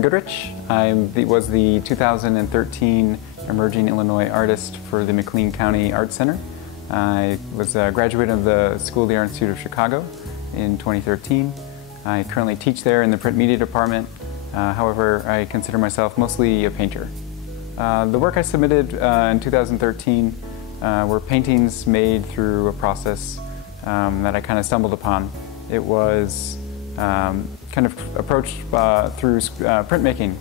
I'm Goodrich. I was the 2013 Emerging Illinois Artist for the McLean County Art Center. I was a graduate of the School of the Art Institute of Chicago in 2013. I currently teach there in the print media department. However, I consider myself mostly a painter. The work I submitted in 2013 were paintings made through a process that I kind of stumbled upon. It was kind of approached through printmaking.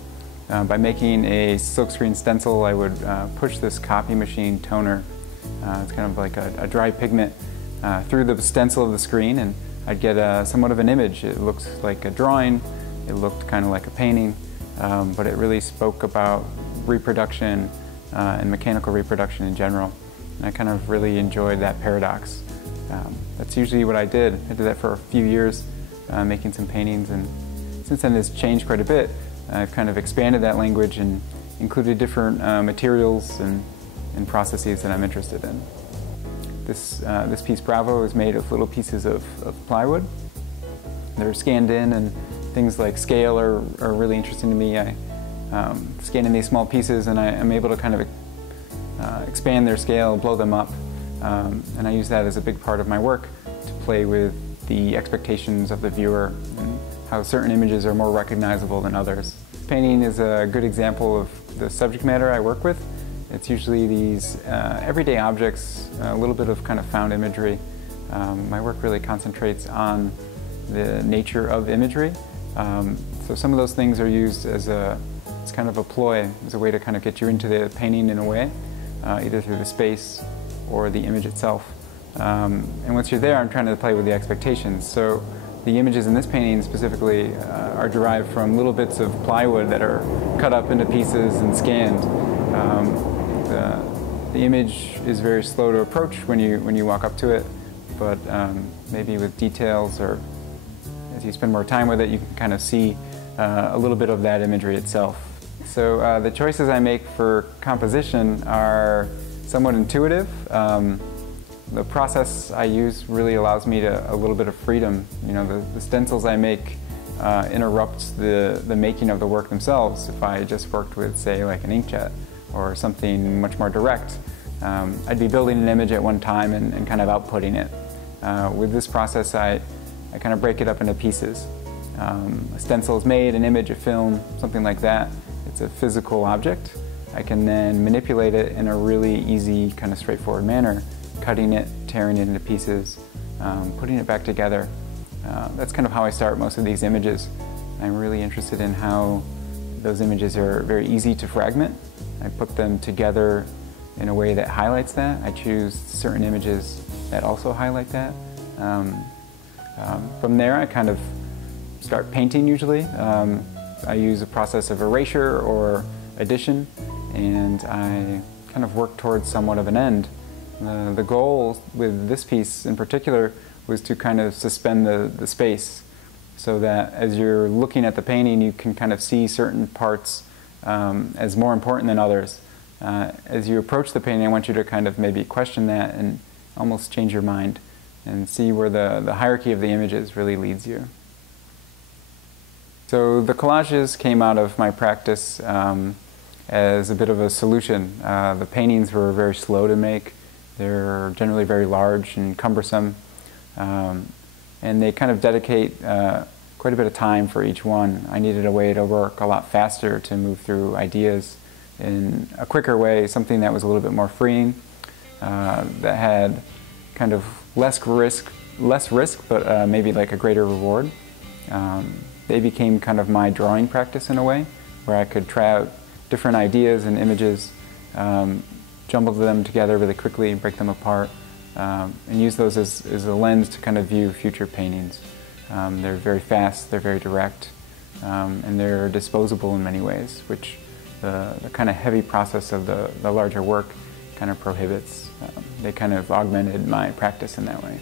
By making a silkscreen stencil, I would push this copy machine toner, it's kind of like a dry pigment, through the stencil of the screen, and I'd get somewhat of an image. It looks like a drawing, it looked kind of like a painting, but it really spoke about reproduction and mechanical reproduction in general. And I kind of really enjoyed that paradox. That's usually what I did. I did that for a few years, making some paintings, and since then it's changed quite a bit. I've kind of expanded that language and included different materials and processes that I'm interested in. This piece, Bravo, is made of little pieces of plywood. They're scanned in, and things like scale are really interesting to me. I scan in these small pieces, and I'm able to kind of expand their scale, blow them up, and I use that as a big part of my work to play with the expectations of the viewer and how certain images are more recognizable than others. Painting is a good example of the subject matter I work with. It's usually these everyday objects, a little bit of kind of found imagery. My work really concentrates on the nature of imagery. So some of those things are used as kind of a ploy, as a way to kind of get you into the painting in a way, either through the space or the image itself. And once you're there, I'm trying to play with the expectations. So the images in this painting specifically are derived from little bits of plywood that are cut up into pieces and scanned. The image is very slow to approach when you walk up to it, but maybe with details, or as you spend more time with it, you can kind of see a little bit of that imagery itself. So the choices I make for composition are somewhat intuitive. The process I use really allows me a little bit of freedom. You know, the stencils I make interrupt the making of the work themselves. If I just worked with, say, like an inkjet or something much more direct, I'd be building an image at one time and kind of outputting it. With this process, I kind of break it up into pieces. A stencil is made, an image, a film, something like that. It's a physical object. I can then manipulate it in a really easy, kind of straightforward manner, cutting it, tearing it into pieces, putting it back together. That's kind of how I start most of these images. I'm really interested in how those images are very easy to fragment. I put them together in a way that highlights that. I choose certain images that also highlight that. From there, I kind of start painting usually. I use a process of erasure or addition, and I kind of work towards somewhat of an end. The goal with this piece in particular was to kind of suspend the space, so that as you're looking at the painting, you can kind of see certain parts as more important than others. As you approach the painting, I want you to kind of maybe question that and almost change your mind and see where the hierarchy of the images really leads you. So the collages came out of my practice as a bit of a solution. The paintings were very slow to make. They're generally very large and cumbersome, and they kind of dedicate quite a bit of time for each one. I needed a way to work a lot faster, to move through ideas in a quicker way, something that was a little bit more freeing, that had kind of less risk, but maybe like a greater reward. They became kind of my drawing practice in a way, where I could try out different ideas and images, jumble them together really quickly, break them apart, and use those as a lens to kind of view future paintings. They're very fast, they're very direct, and they're disposable in many ways, which the kind of heavy process of the larger work kind of prohibits. They kind of augmented my practice in that way.